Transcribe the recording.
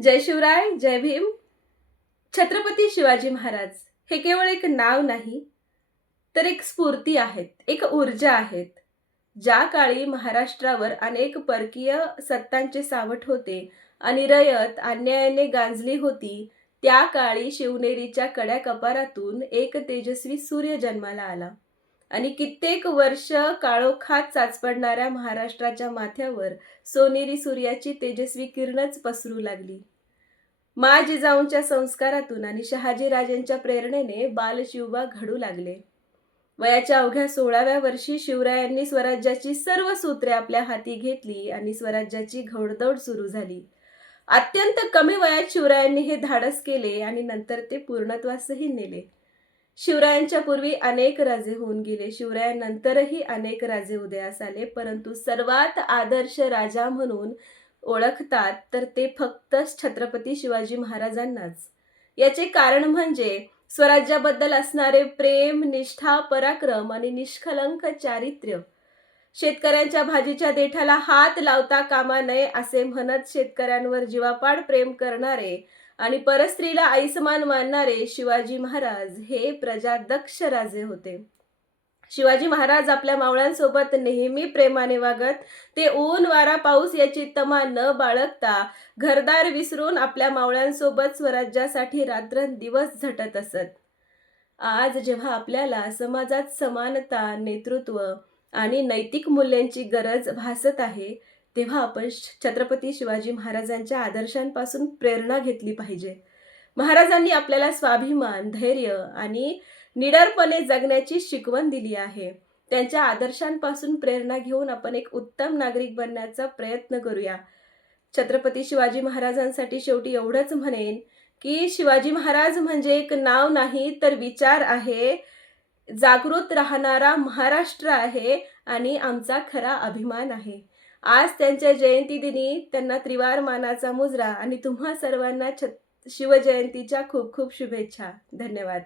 जय शिवराय, जय भीम. छत्रपती शिवाजी महाराज हे केवळ एक नाव नाही, तर एक स्फूर्ती आहेत, एक ऊर्जा आहेत. ज्या काळी महाराष्ट्रावर अनेक परकीय सत्तांचे सावट होते आणि रयत अन्यायाने गांजली होती, त्या काळी शिवनेरीच्या कड्याकपारातून एक तेजस्वी सूर्य जन्माला आला आणि कित्येक वर्ष काळोखात चाचपडणाऱ्या महाराष्ट्राच्या माथ्यावर सोनेरी सूर्याची तेजस्वी किरणच पसरू लागली. मा जिजाऊंच्या संस्कारातून आणि शहाजीराजांच्या प्रेरणेने बालशिवबा घडू लागले. वयाच्या अवघ्या 16व्या वर्षी शिवरायांनी स्वराज्याची सर्व सूत्रे आपल्या हाती घेतली आणि स्वराज्याची घोडदौड सुरू झाली. अत्यंत कमी वयात शिवरायांनी हे धाडस केले आणि नंतर ते पूर्णत्वासही नेले. शिवरायांच्या पूर्वी अनेक राजे होऊन गेले, शिवरायांनंतरही अनेक राजे उदयास आले, परंतु सर्वात आदर्श राजा म्हणून ओळखतात तर ते फक्त छत्रपती शिवाजी महाराजांनाच. याचे कारण म्हणजे स्वराज्याबद्दल असणारे प्रेम, निष्ठा, पराक्रम आणि निष्कलंक चारित्र्य. शेतकऱ्यांच्या भाजीच्या देठाला हात लावता कामा नये असे म्हणत शेतकऱ्यांवर जीवापाड प्रेम करणारे आणि परस्त्रीला आईसमान मानणारे शिवाजी महाराज हे प्रजादक्ष राजे होते. शिवाजी महाराज आपल्या मावळ्यांसोबत नेहमी प्रेमाने वागत. ते ऊन, वारा, पाऊस याची तमा न बाळगता घरदार विसरून आपल्या मावळ्यांसोबत स्वराज्यासाठी रात्रंदिवस झटत असत. आज जेव्हा आपल्याला समाजात समानता, नेतृत्व आणि नैतिक मूल्यांची गरज भासत आहे, तेव्हा आपण छत्रपती शिवाजी महाराजांच्या आदर्शांपासून प्रेरणा घेतली पाहिजे. महाराजांनी आपल्याला स्वाभिमान, धैर्य आणि निडरपणे जगण्याची शिकवण दिली आहे. त्यांच्या आदर्शांपासून प्रेरणा घेऊन आपण एक उत्तम नागरिक बनण्याचा प्रयत्न करूया. छत्रपती शिवाजी महाराजांसाठी शेवटी एवढंच म्हणेन की शिवाजी महाराज म्हणजे एक नाव नाही, तर विचार आहे, जागृत राहणारा महाराष्ट्र आहे आणि आमचा खरा अभिमान आहे. आज त्यांच्या जयंती दिनी त्यांना त्रिवार मानाचा मुजरा आणि तुम्हा सर्वांना शिवजयंतीच्या खूप खूप शुभेच्छा. धन्यवाद.